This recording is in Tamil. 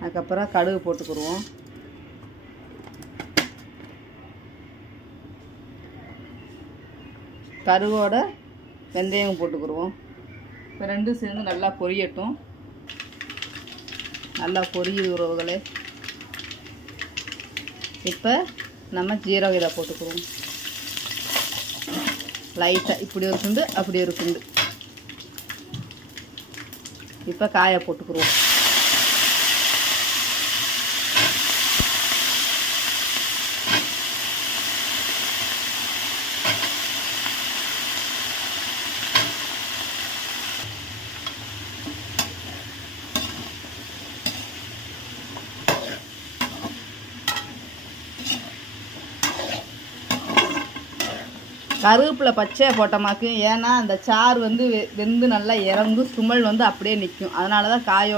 அதுக்கப்புறம் கடுகு போட்டுக்குருவோம். கடுகோட வெந்தயம் போட்டுக்குருவோம். இப்போ ரெண்டும் சேர்ந்து நல்லா பொரியட்டும். நல்லா பொரியுது உறவுகளே. இப்போ நம்ம ஜீரகம் இதை போட்டுக்குருவோம். லைட்டாக இப்படி ஒரு துண்டு அப்படி ஒரு துண்டு. இப்போ காயை போட்டுக்குருவோம். கருவேப்பிலை பச்சையாக போட்டமாக்கு, ஏன்னா அந்த சாறு வந்து வெந்து நல்லா இறங்கும், சுமல் வந்து அப்படியே நிற்கும். அதனால தான் காயோட